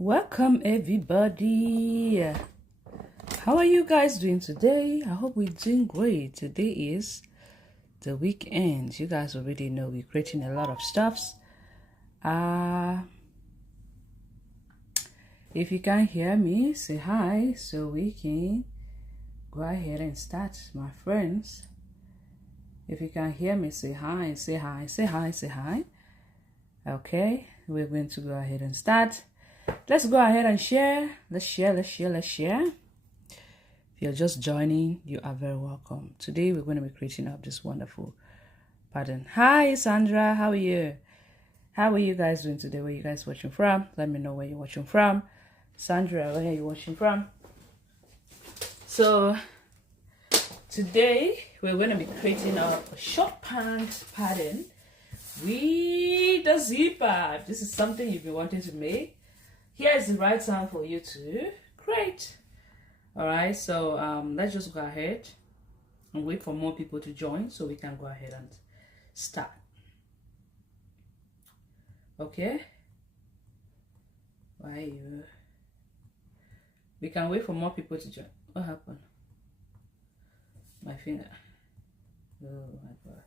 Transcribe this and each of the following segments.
Welcome everybody. How are you guys doing today? I hope we're doing great. Today is the weekend. You guys already know we're creating a lot of stuffs. If you can't hear me, say hi so we can go ahead and start, my friends. If you can't hear me, say hi, say hi, say hi, say hi. Okay, we're going to go ahead and start. Let's go ahead and share. Let's share. If you're just joining, you are very welcome. Today we're going to be creating up this wonderful pattern. Hi Sandra, how are you? How are you guys doing today? Where are you guys watching from? Let me know where you're watching from. Sandra, where are you watching from? So today we're going to be creating up a short pant pattern with the zipper. This is something you've been wanting to make. Here is the right time for you to create. Alright, so let's just go ahead and wait for more people to join so we can go ahead and start. Okay? Why you? We can wait for more people to join. What happened? My finger. Oh my God.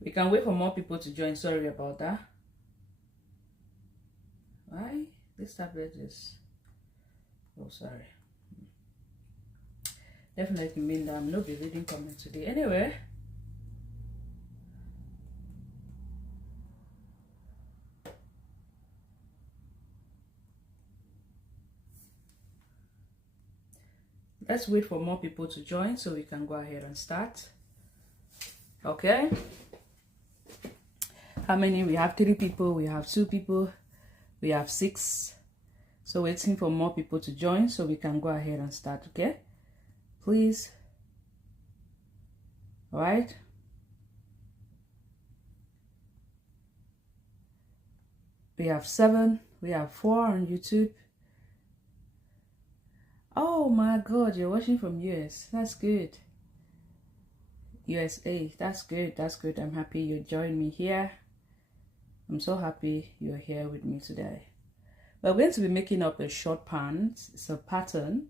We can wait for more people to join. Sorry about that. Why? This tablet is... Oh, sorry. Definitely mean that I'm not be reading comments today. Anyway. Let's wait for more people to join so we can go ahead and start. Okay? How many? We have 3 people, we have 2 people, we have 6. So waiting for more people to join so we can go ahead and start, okay? Please. All right? We have 7, we have 4 on YouTube. Oh my God, you're watching from US. That's good. USA, that's good, that's good. I'm happy you joined me here. I'm so happy you're here with me today. We're going to be making up a short pant. It's a pattern,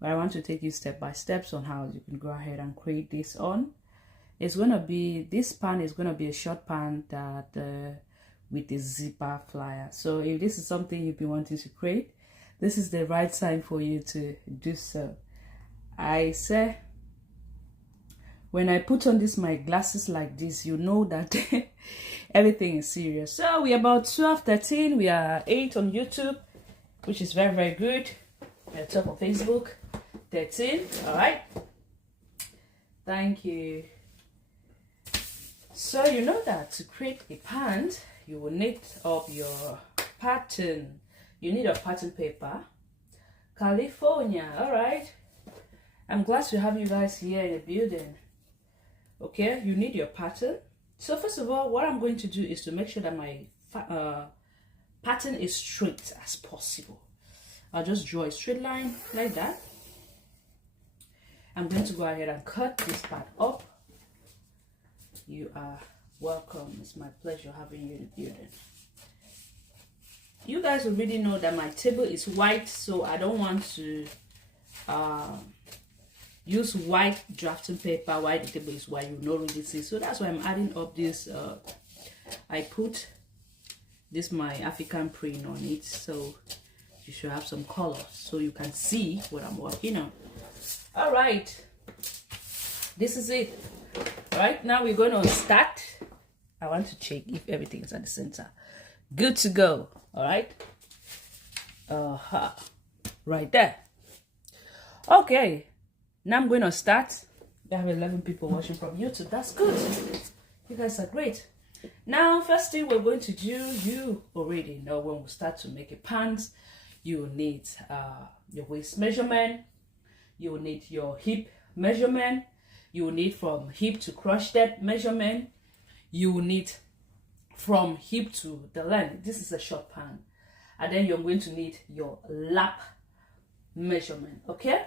but I want to take you step by steps on how you can go ahead and create this on. It's going to be, this pant is going to be a short pant that with a zipper flyer. So if this is something you've been wanting to create, this is the right time for you to do so. I say, when I put on my glasses like this, you know that everything is serious. So we're about 12, 13. We are 8 on YouTube, which is very, very good. We're top of Facebook, 13. All right. Thank you. So you know that to create a pant, you will need up your pattern. You need a pattern paper. California. All right. I'm glad to have you guys here in the building. Okay, you need your pattern. So first of all, what I'm going to do is to make sure that my pattern is straight as possible. I'll just draw a straight line like that. I'm going to go ahead and cut this part up. You are welcome. It's my pleasure having you in the building. You guys already know that my table is white, so I don't want to use white drafting paper. While the table is white, you don't really see. So that's why I'm adding up this. I put this my African print on it, so you should have some color so you can see what I'm working on. All right, this is it. All right, now we're going to start. I want to check if everything is at the center. Good to go. All right. Right there. Okay. Now I'm going to start. We have 11 people watching from YouTube. That's good. You guys are great. Now, first thing we're going to do, you already know when we start to make a pants, you will need your waist measurement. You will need your hip measurement. You will need from hip to crotch depth measurement. You will need from hip to the length. This is a short pant. And then you're going to need your lap measurement. Okay?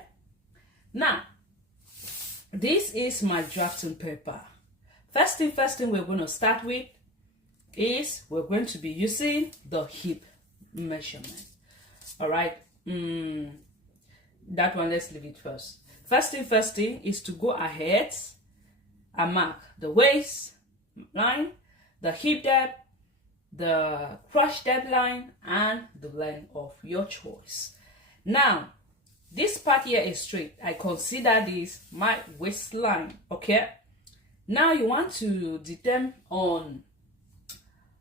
Now, this is my drafting paper. First thing we're going to start with is we're going to be using the hip measurement. All right, that one, let's leave it first. First thing is to go ahead and mark the waist line, the hip depth, the crotch depth line, and the length of your choice. Now, this part here is straight. I consider this my waistline, okay? Now you want to determine on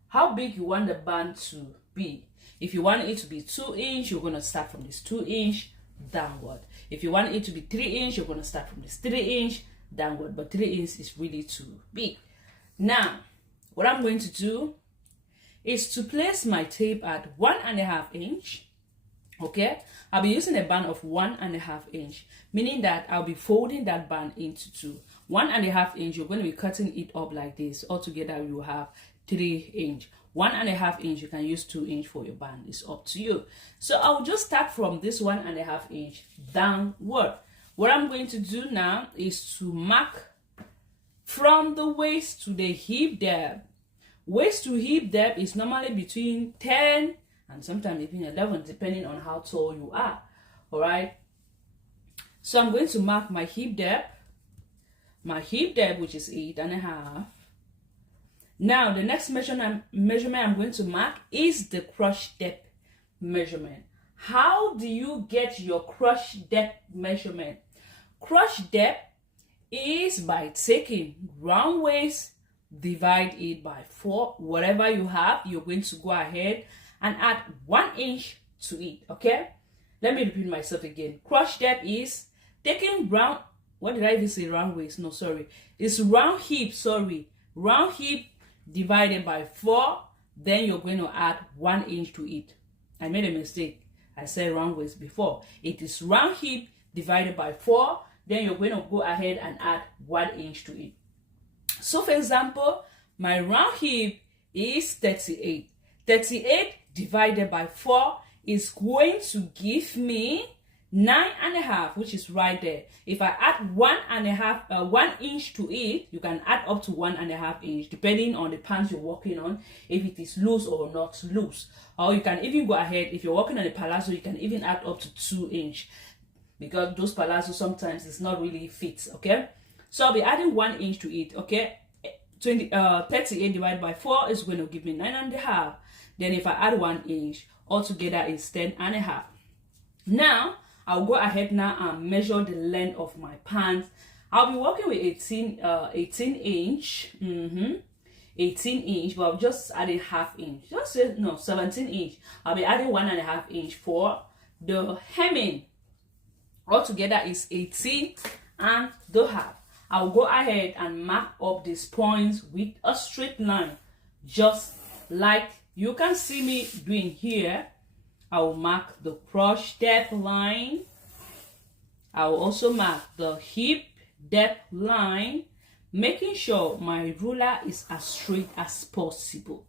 how big you want the band to be. If you want it to be 2 inch, you're going to start from this 2 inch downward. If you want it to be 3 inch, you're going to start from this 3 inch downward. But 3 inch is really too big. Now, what I'm going to do is to place my tape at 1.5 inch. Okay, I'll be using a band of 1.5 inch, meaning that I'll be folding that band into 2. 1.5 inch, you're going to be cutting it up like this. Altogether, you have 3 inch. 1.5 inch, you can use 2 inch for your band. It's up to you. So I'll just start from this 1.5 inch downward. What I'm going to do now is to mark from the waist to the hip depth. Waist to hip depth is normally between 10 and sometimes even 11, depending on how tall you are. All right. So I'm going to mark my hip depth. My hip depth, which is 8.5. Now, the next measurement I'm going to mark is the crotch depth measurement. How do you get your crotch depth measurement? Crotch depth is by taking round waist, divide it by 4. Whatever you have, you're going to go ahead and add 1 inch to it, okay? Let me repeat myself again. Crotch depth is taking round, what did I even say? Round waist, no, sorry. It's round hip, sorry. Round hip divided by 4, then you're going to add 1 inch to it. I made a mistake. I said round waist before. It is round hip divided by 4, then you're going to go ahead and add 1 inch to it. So for example, my round hip is 38. 38 divided by 4 is going to give me 9.5, which is right there. If I add 1 inch to it, you can add up to 1.5 inch, depending on the pants you're working on, if it is loose or not loose. Or you can even go ahead, if you're working on a palazzo, you can even add up to 2 inch, because those palazzo sometimes it's not really fit, okay? So I'll be adding 1 inch to it, okay? 38 divided by 4 is going to give me 9.5. Then if I add 1 inch, altogether is 10.5. Now, I'll go ahead now and measure the length of my pants. I'll be working with 18 inch. 18 inch, but I'll just add a half inch. Just say, no, 17 inch. I'll be adding 1.5 inch for the hemming. Altogether is 18 and the half. I'll go ahead and mark up these points with a straight line, just like you can see me doing here. I will mark the crotch depth line. I will also mark the hip depth line, making sure my ruler is as straight as possible.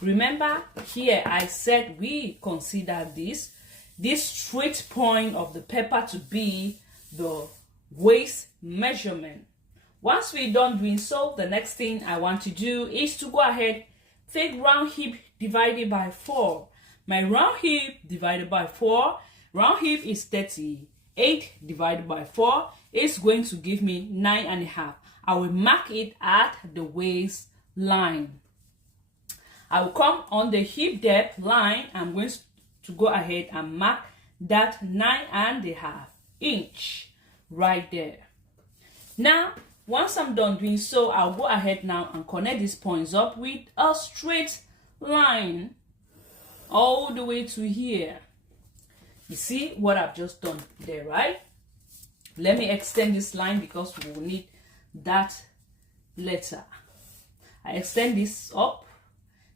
Remember, here I said we consider this straight point of the paper to be the waist measurement. Once we're done doing so, the next thing I want to do is to go ahead, take round hip divided by 4. My round hip divided by 4, round hip is 38 divided by 4 is going to give me 9.5. I will mark it at the waist line. I will come on the hip depth line. I'm going to go ahead and mark that 9.5 inch right there. Now, once I'm done doing so, I'll go ahead now and connect these points up with a straight line all the way to here. You see what I've just done there, right? Let me extend this line because we will need that later. I extend this up.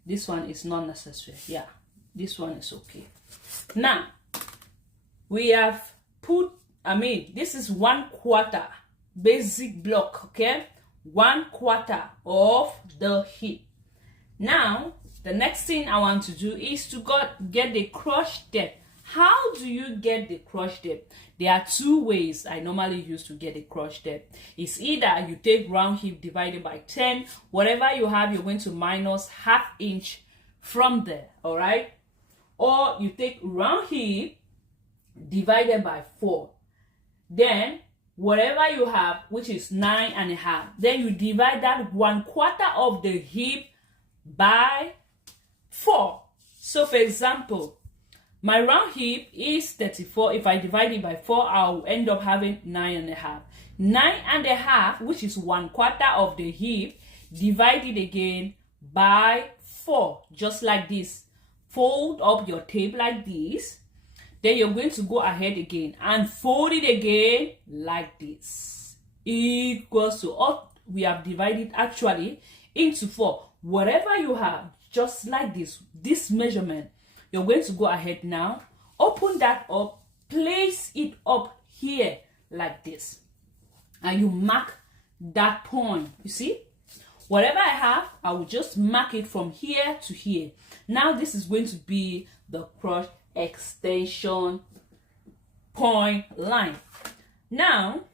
This one is not necessary. Yeah, this one is okay. Now, we have put, this is 1/4 basic block, okay? 1/4 of the hip. Now, the next thing I want to do is to get the crotch depth. How do you get the crotch depth? There are two ways I normally use to get the crotch depth. It's either you take round hip divided by 10, whatever you have, you're going to minus ½ inch from there, all right? Or you take round hip divided by 4. Then whatever you have, which is 9.5, then you divide that 1/4 of the hip by 4. So for example, my round hip is 34. If I divide it by 4, I'll end up having 9.5. 9.5, which is 1/4 of the hip, divided again by 4, just like this. Fold up your tape like this. Then you're going to go ahead again and fold it again like this. Equals to, we have divided actually into 4. Whatever you have, just like this measurement, you're going to go ahead now, open that up, place it up here like this, and you mark that point. You see, whatever I have, I will just mark it from here to here. Now this is going to be the crotch extension point line. Now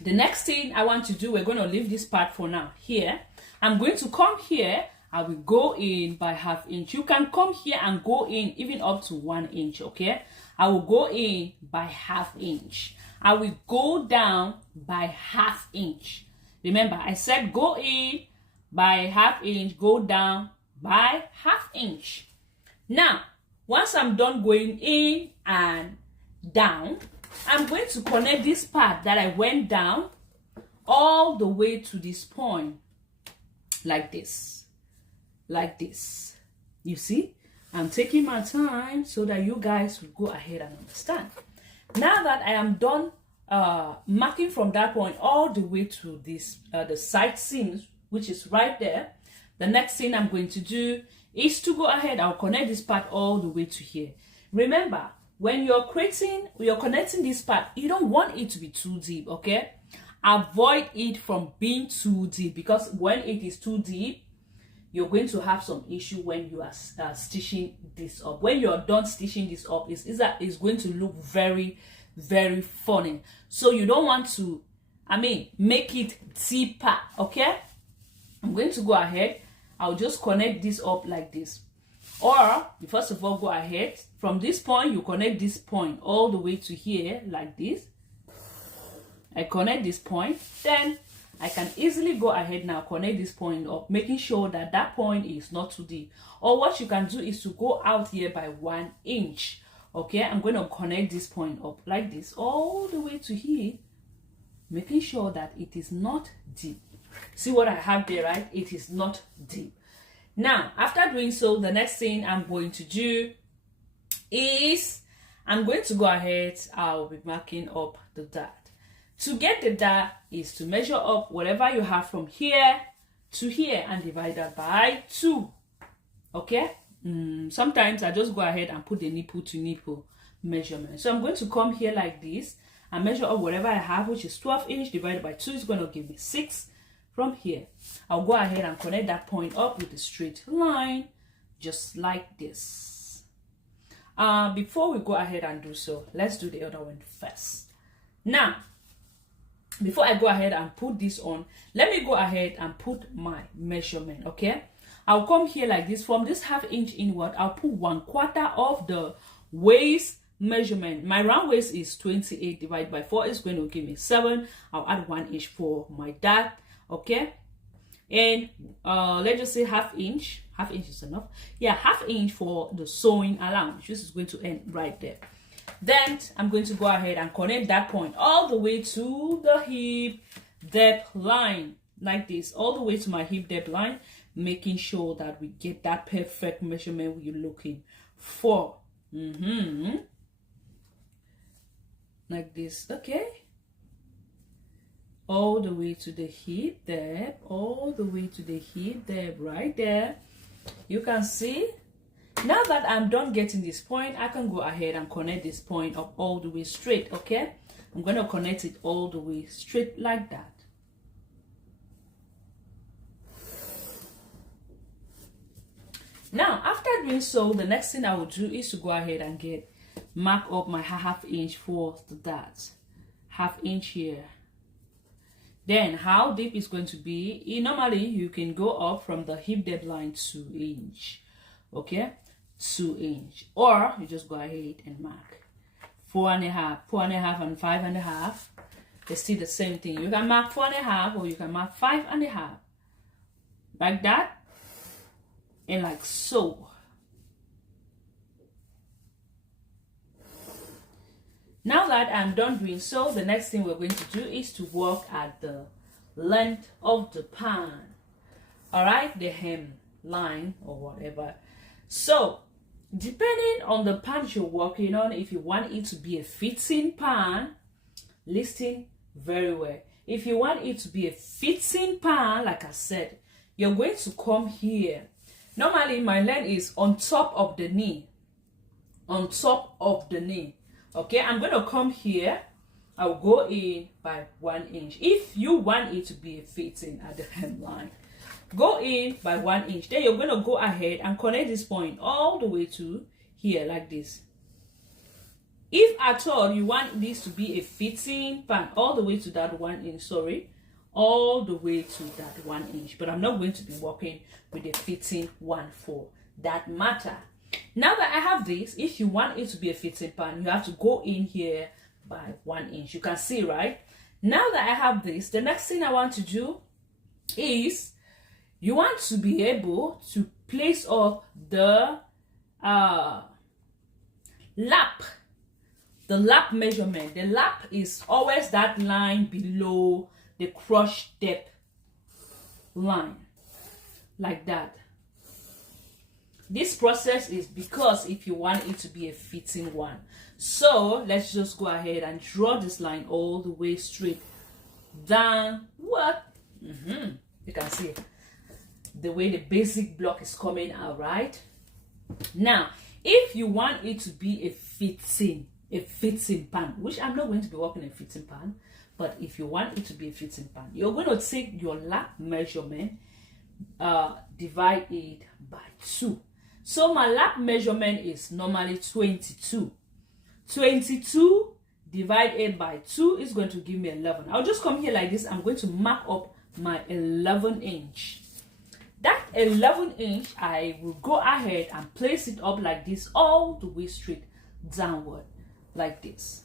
the next thing I want to do, we're going to leave this part for now here. I'm going to come here. I will go in by ½ inch. You can come here and go in even up to 1 inch, okay? I will go in by ½ inch. I will go down by ½ inch. Remember, I said go in by ½ inch, go down by ½ inch. Now, once I'm done going in and down, I'm going to connect this part that I went down all the way to this point, like this. Like this. You see, I'm taking my time so that you guys will go ahead and understand. Now that I am done marking from that point all the way to this the side seams, which is right there, the next thing I'm going to do is to go ahead. I'll connect this part all the way to here. Remember, when you're connecting this part, you don't want it to be too deep, okay? Avoid it from being too deep, because when it is too deep, you're going to have some issue when you are stitching this up. When you're done stitching this up, it's going to look very, very funny. So you don't want to, make it deeper, okay? I'm going to go ahead. I'll just connect this up like this. Or, you first of all go ahead. From this point, you connect this point all the way to here, like this. I connect this point. Then, I can easily go ahead now, connect this point up, making sure that that point is not too deep. Or what you can do is to go out here by 1 inch. Okay, I'm going to connect this point up like this all the way to here, making sure that it is not deep. See what I have there, right? It is not deep. Now, after doing so, the next thing I'm going to do is I'm going to go ahead. I'll be marking up the dart. To get the dart is to measure up whatever you have from here to here and divide that by 2. Okay? Sometimes I just go ahead and put the nipple to nipple measurement. So I'm going to come here like this and measure up whatever I have, which is 12 inch divided by 2 is going to give me 6. From here, I'll go ahead and connect that point up with a straight line, just like this. Before we go ahead and do so, let's do the other one first. Now, before I go ahead and put this on, let me go ahead and put my measurement, okay? I'll come here like this. From this ½ inch inward, I'll put 1/4 of the waist measurement. My round waist is 28 divided by 4 is going to give me 7. I'll add 1 inch for my dart, okay? And let's just say ½ inch. ½ inch is enough. Yeah, ½ inch for the sewing allowance. This is going to end right there. Then I'm going to go ahead and connect that point all the way to the hip depth line, like this, all the way to my hip depth line, making sure that we get that perfect measurement we're looking for. Like this, okay? All the way to the hip depth, all the way to the hip depth right there. You can see. Now that I'm done getting this point, I can go ahead and connect this point up all the way straight, okay? I'm going to connect it all the way straight like that. Now, after doing so, the next thing I will do is to go ahead and get mark up my half inch for that half inch here. Then how deep is going to be, normally you can go up from the hip depth line 2 inch, okay, 2 inch, or you just go ahead and mark 4.5, 4.5 and 5.5. It's still the same thing. You can mark 4.5 or you can mark 5.5, like that, and like so. Now that I'm done doing so, the next thing we're going to do is to work at the length of the pant. All right, the hem line or whatever. So depending on the pant you're working on, if you want it to be a fitting pant, listen very well. If you want it to be a fitting pant, like I said, you're going to come here. Normally my length is on top of the knee, on top of the knee. Okay, I'm going to come here. I'll go in by 1 inch. If you want it to be a fitting at the hemline, go in by 1 inch. Then you're going to go ahead and connect this point all the way to here, like this. If at all you want this to be a fitting pant, all the way to that 1 inch, sorry, all the way to that 1 inch. But I'm not going to be working with a fitting one for that matter. Now that I have this, if you want it to be a fitting pant, you have to go in here by 1 inch. You can see, right? Now that I have this, the next thing I want to do is you want to be able to place up the lap. The lap measurement. The lap is always that line below the crotch depth line, like that. This process is because if you want it to be a fitting one. So let's just go ahead and draw this line all the way straight down. What? You can see the way the basic block is coming out, right? Now, if you want it to be a fitting pant, which I'm not going to be working a fitting pant, but if you want it to be a fitting pant, you're going to take your lap measurement, divide it by 2. So my lap measurement is normally 22. 22 divided by 2 is going to give me 11. I'll just come here like this. I'm going to mark up my 11 inch. That 11 inch, I will go ahead and place it up like this, all the way straight downward, like this.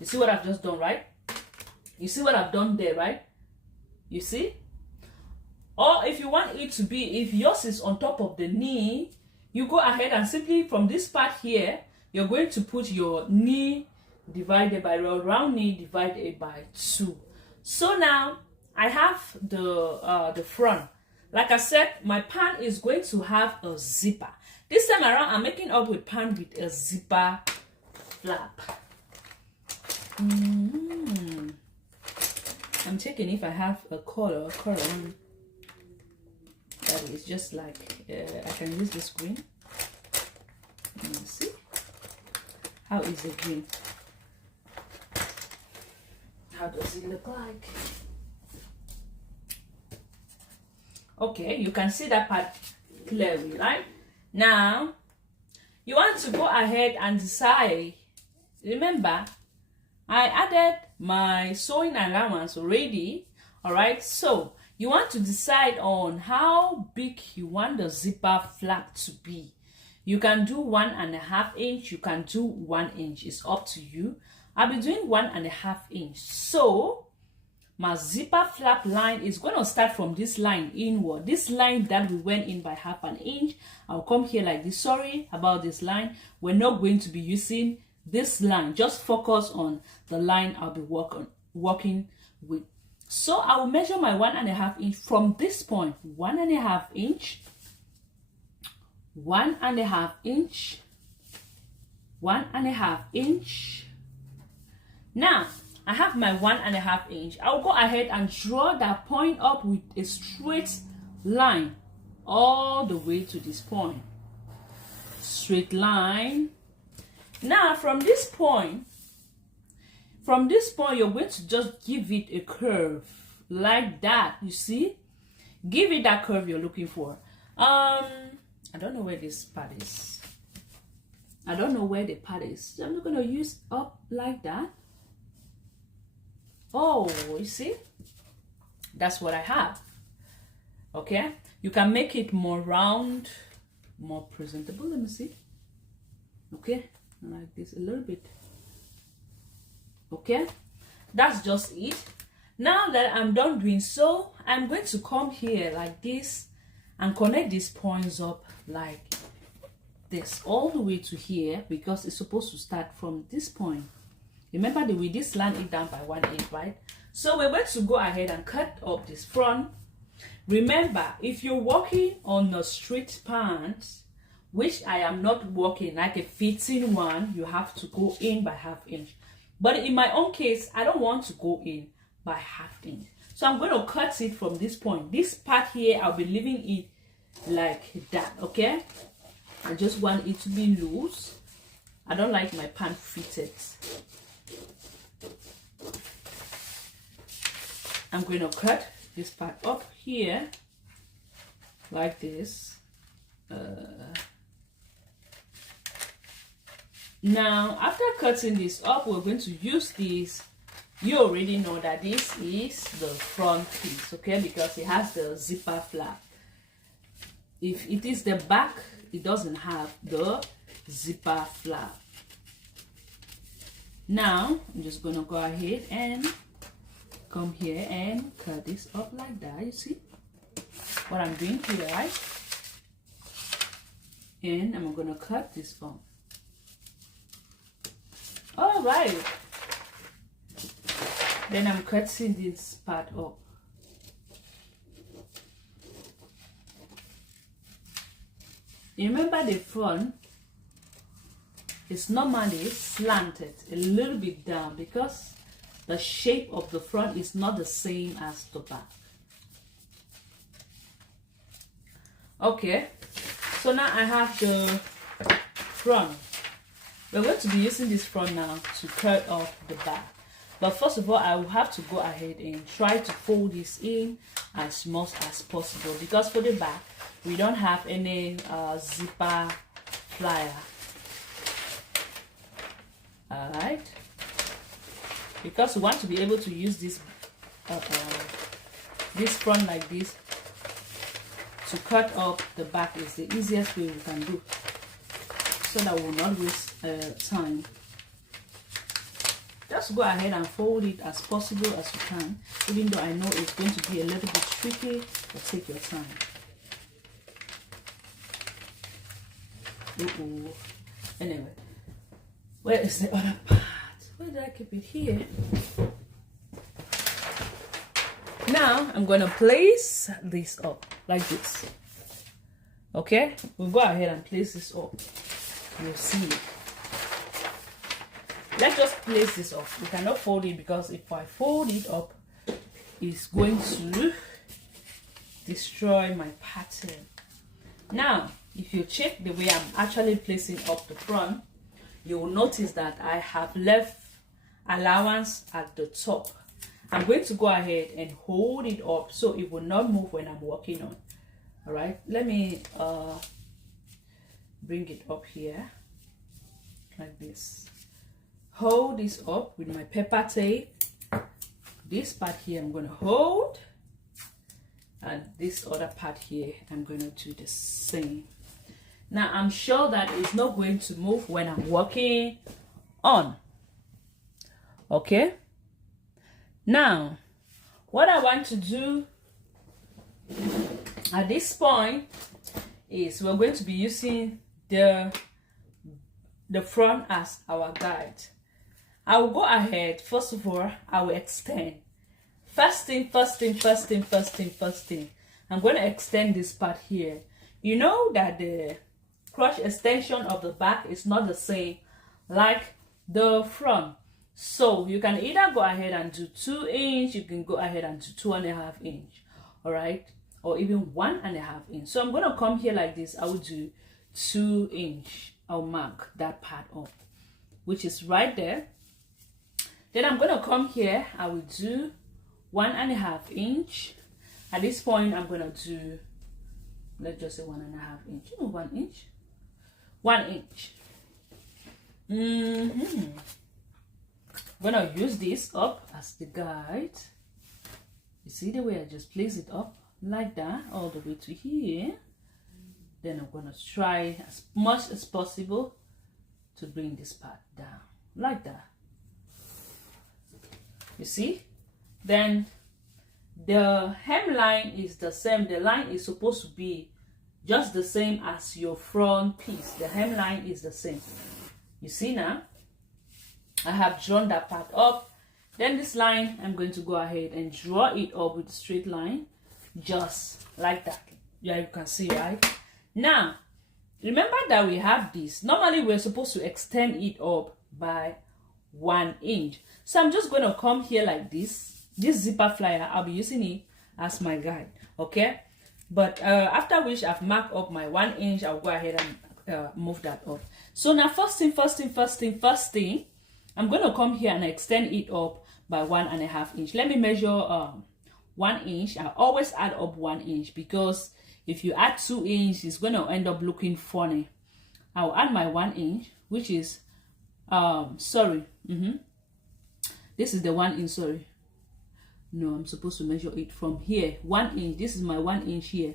You see what I've just done, right? You see what I've done there, right? You see? Or if you want it to be, if yours is on top of the knee, you go ahead and simply from this part here, you're going to put your knee divided by your round knee divided by 2. So now I have the front. Like I said, my pant is going to have a zipper. This time around, I'm making up with pant with a zipper flap. I'm checking if I have a color one. That is just like I can use this green. See how is the green? How does it look like? Okay, you can see that part clearly, right? Now you want to go ahead and decide. Remember, I added my sewing allowance already. All right, so you want to decide on how big you want the zipper flap to be. You can do 1.5 inch, you can do 1 inch. It's up to you. I'll be doing 1.5 inch. So my zipper flap line is going to start from this line inward. This line that we went in by 1/2 inch. I'll come here like this. Sorry about this line. We're not going to be using this line. Just focus on the line I'll be working with. So I will measure my 1.5 inch from this point. 1.5 inch, 1.5 inch, 1.5 inch. Now I have my 1.5 inch. I'll go ahead and draw that point up with a straight line all the way to this point. Straight line. Now from this point, you're going to just give it a curve like that. You see? Give it that curve you're looking for. I don't know where this part is. I don't know where the part is. So I'm not going to use up like that. Oh, you see? That's what I have. Okay? You can make it more round, more presentable. Let me see. Okay? Like this a little bit. Okay? That's just it. Now that I'm done doing so, I'm going to come here like this and connect these points up like this all the way to here, because it's supposed to start from this point. Remember that we did slant it down by 1/8, right? So we're going to go ahead and cut up this front. Remember, if you're working on a straight pants, which I am not working like a fitting one, you have to go in by 1/2 inch. But in my own case, I don't want to go in by 1/2 inch. So I'm going to cut it from this point. This part here, I'll be leaving it like that, okay? I just want it to be loose. I don't like my pant fitted. I'm going to cut this part up here like this. Now, after cutting this up, we're going to use this. You already know that this is the front piece, okay? Because it has the zipper flap. If it is the back, it doesn't have the zipper flap. Now, I'm just going to go ahead and come here and cut this up like that. You see what I'm doing here, right? And I'm going to cut this up. All right. Then I'm cutting this part up. Remember, the front is normally slanted a little bit down because the shape of the front is not the same as the back. Okay, so now I have the front. We're going to be using this front now to cut off the back. But first of all, I will have to go ahead and try to fold this in as much as possible, because for the back, we don't have any zipper flyer. All right, because we want to be able to use this this front like this to cut up the back is the easiest way we can do, so that we will not waste time. Just go ahead and fold it as possible as you can, even though I know it's going to be a little bit tricky, but take your time. Anyway, where is the other part? Where did I keep it? Here. Now I'm going to place this up like this. Okay, we'll go ahead and place this up. You'll see. Let's just place this up. We cannot fold it, because if I fold it up, it's going to destroy my pattern. Now, if you check the way I'm actually placing up the front, you will notice that I have left allowance at the top. I'm going to go ahead and hold it up so it will not move when I'm working on. All right, let me bring it up here like this. Hold this up with my pepper tape. This part here I'm going to hold, and this other part here I'm going to do the same. Now I'm sure that it's not going to move when I'm working on. Okay, now what I want to do at this point is we're going to be using the front as our guide. I will go ahead. First of all, I will extend. First thing. I'm going to extend this part here. You know that the crotch extension of the back is not the same like the front. So you can either go ahead and do 2 inch, you can go ahead and do 2.5 inch, all right, or even 1.5 inch. So I'm going to come here like this. I will do 2 inch. I'll mark that part up, which is right there. Then I'm going to come here. I will do 1.5 inch. At this point, I'm going to do, let's just say 1.5 inch. 1 inch. 1 inch. I'm gonna use this up as the guide. You see the way I just place it up like that all the way to here. Then I'm gonna try as much as possible to bring this part down like that. You see? Then the hemline is the same. The line is supposed to be just the same as your front piece. The hemline is the same. You see now? I have drawn that part up. Then this line, I'm going to go ahead and draw it up with a straight line, just like that. Yeah, you can see, right? Now, remember that we have this. Normally, we're supposed to extend it up by 1 inch. So I'm just going to come here like this. This zipper flyer, I'll be using it as my guide, okay? But after which I've marked up my 1 inch, I'll go ahead and move that up. So now, first thing, I'm going to come here and extend it up by 1.5 inch. Let me measure 1 inch. I always add up 1 inch, because if you add 2 inches, it's going to end up looking funny. I'll add my 1 inch, which is this is the 1 inch. Sorry, no, I'm supposed to measure it from here. 1 inch. This is my 1 inch here.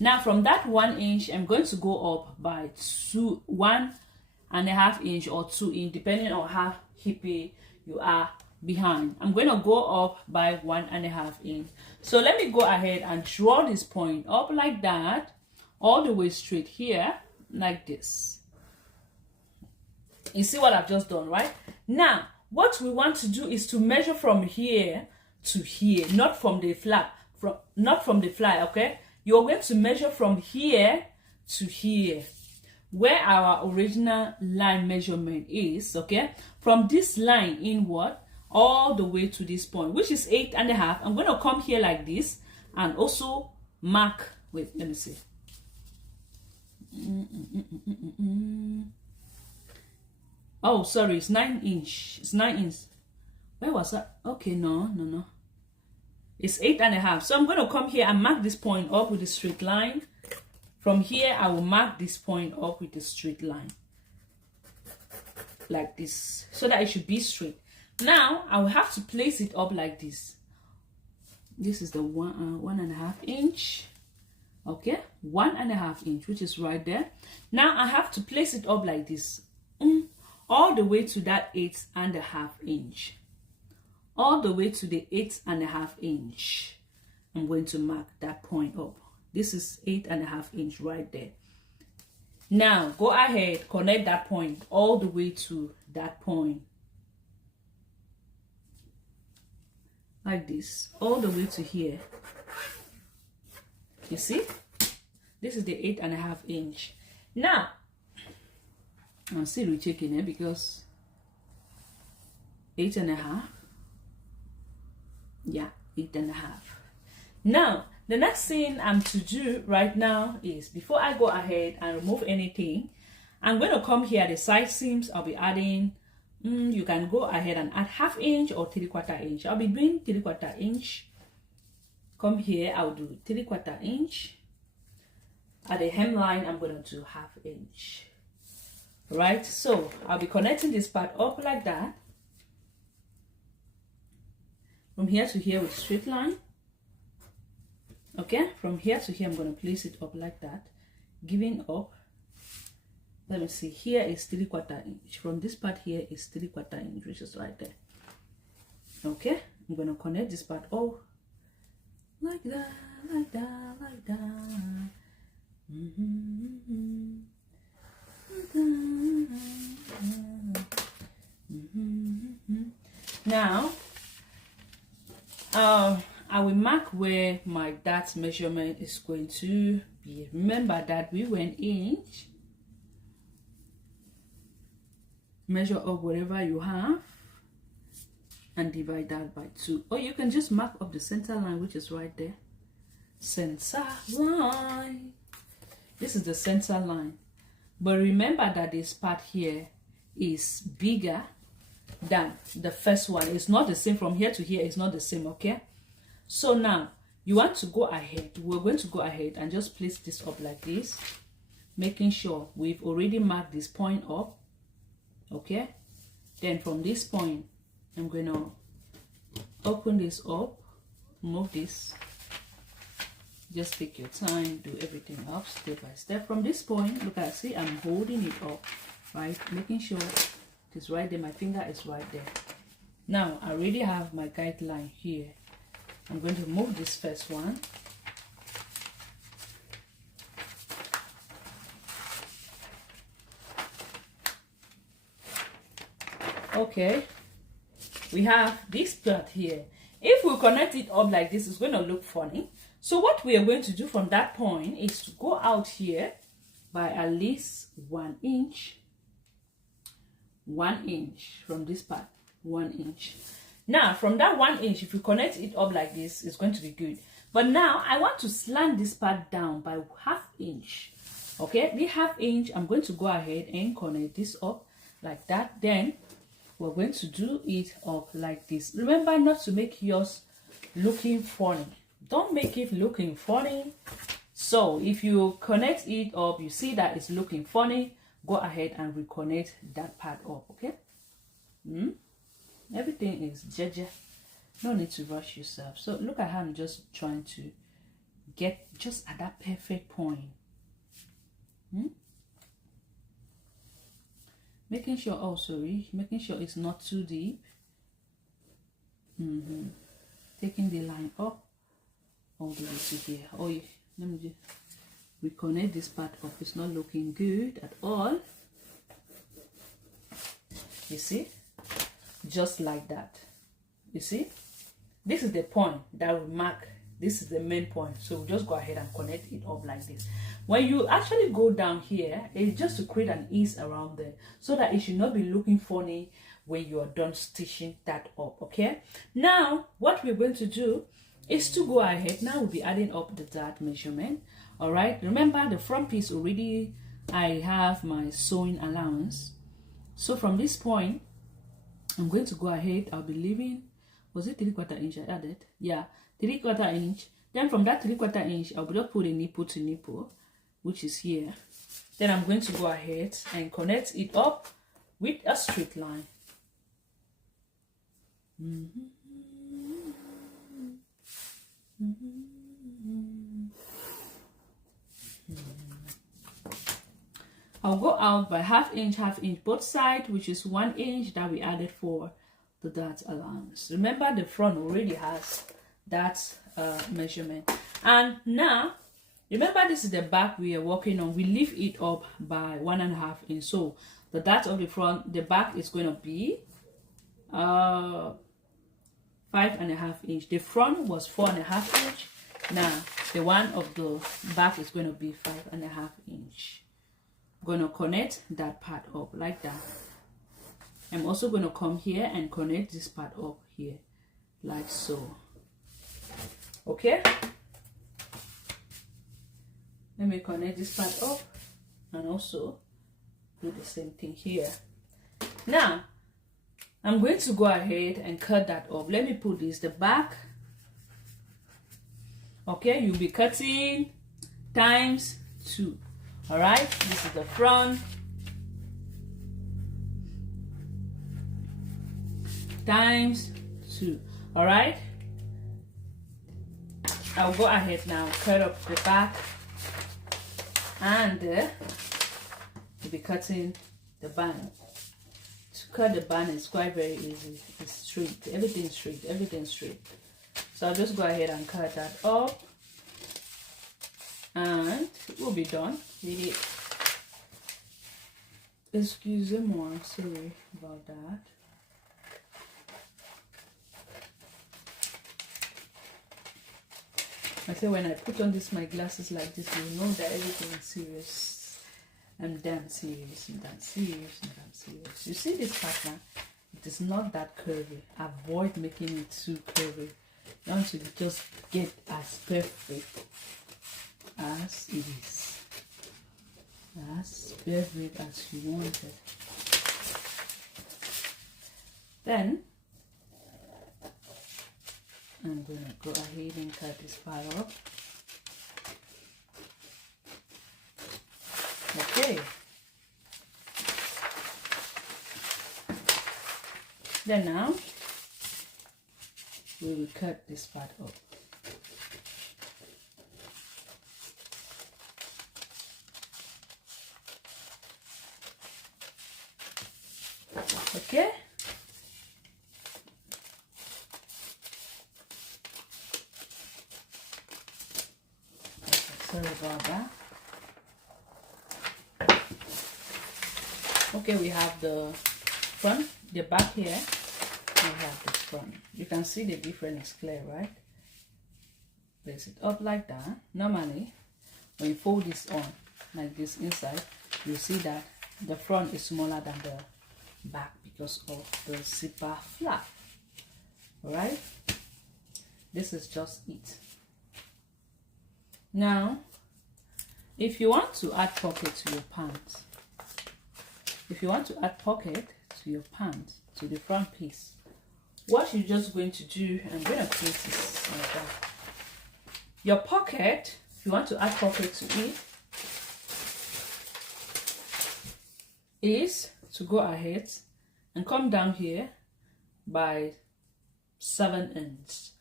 Now from that 1 inch, I'm going to go up by 1.5 inch or 2 inch, depending on how hippie you are behind. I'm going to go up by 1.5 inch. So let me go ahead and draw this point up like that, all the way straight here, like this. You see what I've just done, right? Now, what we want to do is to measure from here to here, not from the flap, not from the fly, okay? You're going to measure from here to here, where our original line measurement is, okay? From this line inward all the way to this point, which is 8.5. I'm going to come here like this and also mark, wait, let me see. Oh, sorry, it's 9 inch. It's 9 inch. Where was that? Okay, no. It's 8.5. So I'm going to come here and mark this point up with a straight line. From here, I will mark this point up with a straight line, like this, so that it should be straight. Now, I will have to place it up like this. This is the 1.5 inch. Okay, 1.5 inch, which is right there. Now, I have to place it up like this, all the way to that 8.5 inch. All the way to the 8.5 inch. I'm going to mark that point up. This is 8.5 inch right there. Now, go ahead, connect that point all the way to that point. Like this, all the way to here. You see? This is the 8.5 inch. Now, I'm still rechecking it because 8.5. Yeah, 8.5. Now, the next thing I'm to do right now is, before I go ahead and remove anything, I'm going to come here at the side seams. I'll be adding, you can go ahead and add 1/2 inch or 3/4 inch. I'll be doing 3/4 inch. Come here, I'll do 3/4 inch. At the hemline, I'm going to do 1/2 inch. Right, so I'll be connecting this part up like that. From here to here with straight line. Okay, from here to here, I'm going to place it up like that, giving up. Let me see, here is 3/4 inch. From this part here is 3/4 inch, which is right there. Okay, I'm going to connect this part all like that, like that, like that. Now, I will mark where my dart measurement is going to be. Remember that we went inch. Measure up whatever you have and divide that by 2. Or you can just mark up the center line, which is right there. Center line. This is the center line. But remember that this part here is bigger than the first one. It's not the same. From here to here, it's not the same, okay? So now, you want to go ahead. We're going to go ahead and just place this up like this, making sure we've already marked this point up. Okay, then from this point I'm going to open this up, move this. Just take your time, do everything up step by step. From this point, look at, see, I'm holding it up, right, making sure it's right there, my finger is right there. Now I already have my guideline here. I'm going to move this first one. Okay, we have this part here. If we connect it up like this, it's going to look funny. So what we are going to do from that point is to go out here by at least 1 inch. 1 inch from this part, 1 inch. Now from that 1 inch, if you connect it up like this, it's going to be good. But now I want to slant this part down by 1/2 inch. Okay, the 1/2 inch, I'm going to go ahead and connect this up like that. Then we're going to do it up like this. Remember not to make yours looking funny. Don't make it looking funny. So if you connect it up, you see that it's looking funny, go ahead and reconnect that part up. Okay, everything is jeje, no need to rush yourself. So look at how I'm just trying to get just at that perfect point. Making sure, oh sorry, making sure it's not too deep. Taking the line up all the way to here. Oh yeah, let me just reconnect this part up. It's not looking good at all. You see, just like that. You see, this is the point that we mark. This is the main point. So we'll just go ahead and connect it up like this. When you actually go down here, it's just to create an ease around there, so that it should not be looking funny when you are done stitching that up. Okay, now what we're going to do is to go ahead. Now we'll be adding up the dart measurement. All right, remember the front piece already, I have my sewing allowance. So from this point, I'm going to go ahead. I'll be leaving, was it 3/4 inch I added? Yeah, 3/4 inch. Then from that 3/4 inch, I'll just put a nipple to nipple, which is here. Then I'm going to go ahead and connect it up with a straight line. I'll go out by 1/2 inch both sides, which is 1 inch that we added for the dart allowance. Remember the front already has that measurement. And now remember, this is the back we are working on. We lift it up by 1.5 inch. So the dart of the front, the back is going to be 5.5 inch. The front was 4.5 inch. Now the one of the back is going to be 5.5 inch. I'm going to connect that part up like that. I'm also going to come here and connect this part up here like so. Okay, let me connect this part up and also do the same thing here. Now I'm going to go ahead and cut that up. Let me put this the back. Okay, you'll be cutting times 2. All right, this is the front times 2. All right, I'll go ahead now, cut up the back, and you'll be cutting the band. To cut the band is quite very easy. It's straight, everything's straight, everything's straight. So I'll just go ahead and cut that up, and we'll be done with it. Excusez-moi, sorry about that. I say when I put on my glasses like this, you know that everything is serious. I'm damn serious, I'm damn serious, I'm damn serious. You see this pattern? It is not that curvy. Avoid making it too curvy. You want to just get as perfect as it is. As perfect as you want it. Then I'm going to go ahead and cut this part up. Okay. Then now we will cut this part up. Okay. Sorry about that. Okay, we have the front, the back here. We have the front. You can see the difference is clear, right? Place it up like that. Normally, when you fold this on like this inside, you see that the front is smaller than the back because of the zipper flap. All right, this is just it. Now, if you want to add pocket to your pants, to the front piece, what you're just going to do, I'm going to create this like that. Your pocket, if you want to add pocket to it, is to go ahead and come down here by 7 inches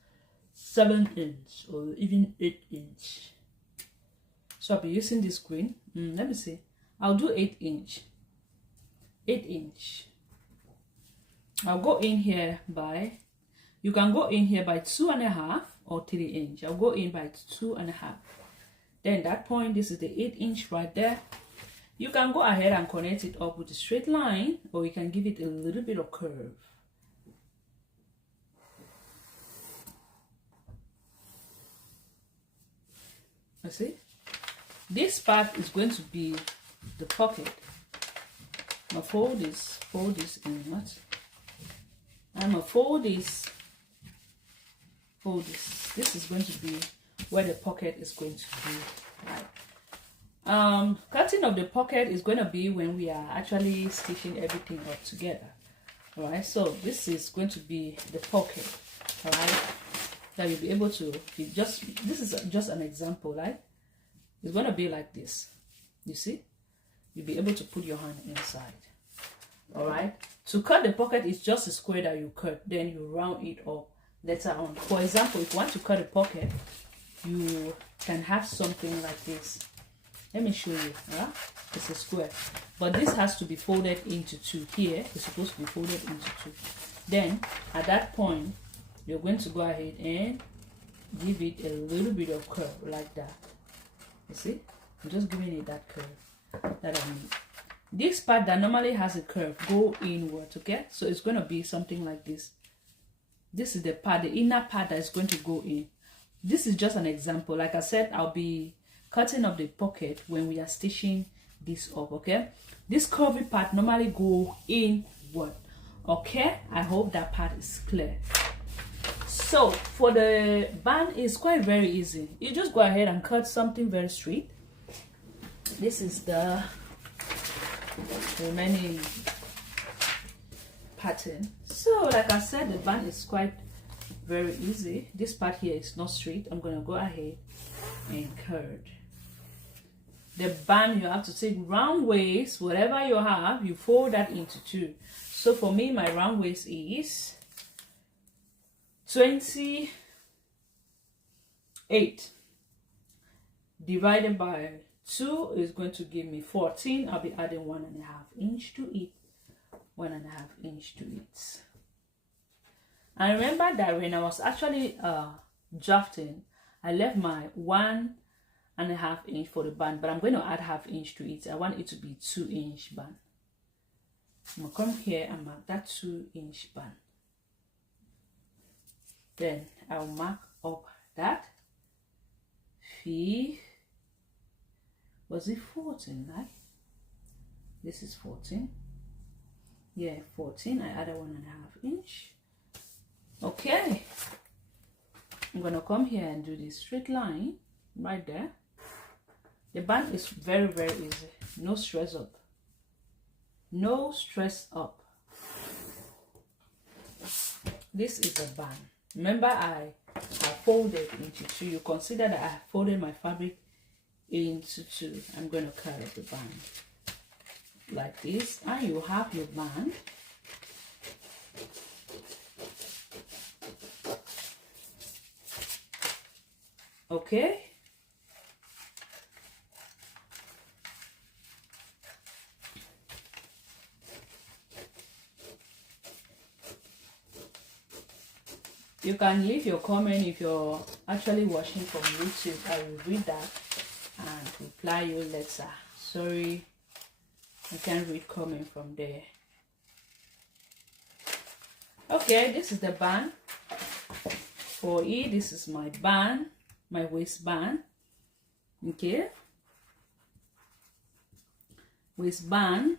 or even 8 inch. So I'll be using this green. Let me see. I'll do 8 inch. 8 inch. I'll go in here by, you can go in here by 2.5 or 3 inch. I'll go in by 2.5. Then that point, this is the 8 inch right there. You can go ahead and connect it up with a straight line, or you can give it a little bit of curve. You see? This part is going to be the pocket. Now fold this in. What? I'm gonna fold this. This is going to be where the pocket is going to be. Right. Cutting of the pocket is going to be when we are actually stitching everything up together. All right. So this is going to be the pocket. All right. That you'll be able to. This is just an example, right? It's going to be like this. You see? You'll be able to put your hand inside. All right. To cut the pocket is just a square that you cut. Then you round it up later on. For example, if you want to cut a pocket, you can have something like this. Let me show you. It's a square. But this has to be folded into two. Here, it's supposed to be folded into two. Then, at that point, you're going to go ahead and give it a little bit of curve like that. You see? I'm just giving it that curve that I need. This part that normally has a curve, go inward, okay? So it's going to be something like this. This is the part, the inner part that is going to go in. This is just an example. Like I said, I'll be cutting up the pocket when we are stitching this up, okay? This curvy part normally go inward, okay? I hope that part is clear. So for the band, it's quite very easy. You just go ahead and cut something very straight. This is the remaining pattern. So like I said, the band is quite very easy. This part here is not straight. I'm gonna go ahead and curve. The band, you have to take round waist, whatever you have, you fold that into two. So for me, my round waist is 28 divided by 2 is going to give me 14. I'll be adding 1.5 inch to it. 1.5 inch to it. And remember that when I was actually drafting, I left my 1.5 inch for the band, but I'm going to add 1/2 inch to it. I want it to be 2 inch band. I'm going to come here and mark that 2 inch band. Then I'll mark up that 5. Was it 14, right? This is 14. Yeah, 14. I added 1.5 inch. Okay. I'm gonna come here and do this straight line right there. The band is very, very easy. No stress up. No stress up. This is a band. Remember, I folded into two. You consider that I folded my fabric into two. I'm going to cut up the band like this, and you have your band. Okay. You can leave your comment if you're actually watching from YouTube. I will read that and reply you later. Sorry, I can't read comment from there. Okay, this is the band for it. This is my band, my waistband. Okay, waistband.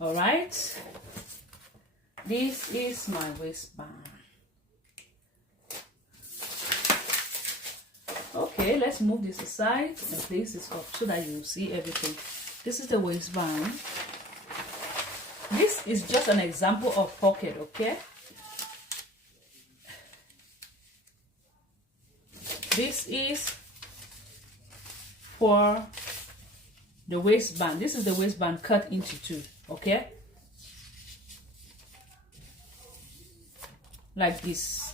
All right, this is my waistband. Okay, let's move this aside and place this up so that you see everything. This is the waistband. This is just an example of pocket, okay? This is for the waistband. This is the waistband cut into two, okay? Like this.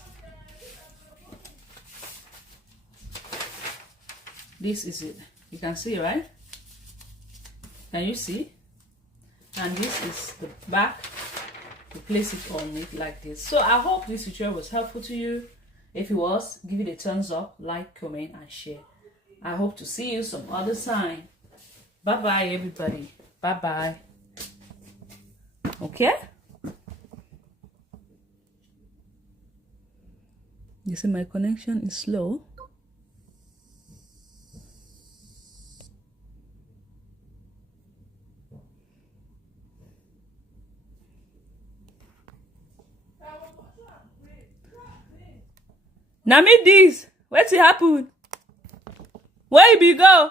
This is it. You can see, right? Can you see? And this is the back. You place it on it like this. So I hope this tutorial was helpful to you. If it was, give it a thumbs up, like, comment, and share. I hope to see you some other time. Bye bye, everybody. Bye bye. Okay? You see my connection is slow. Now me this. What's it happen? Where you be go?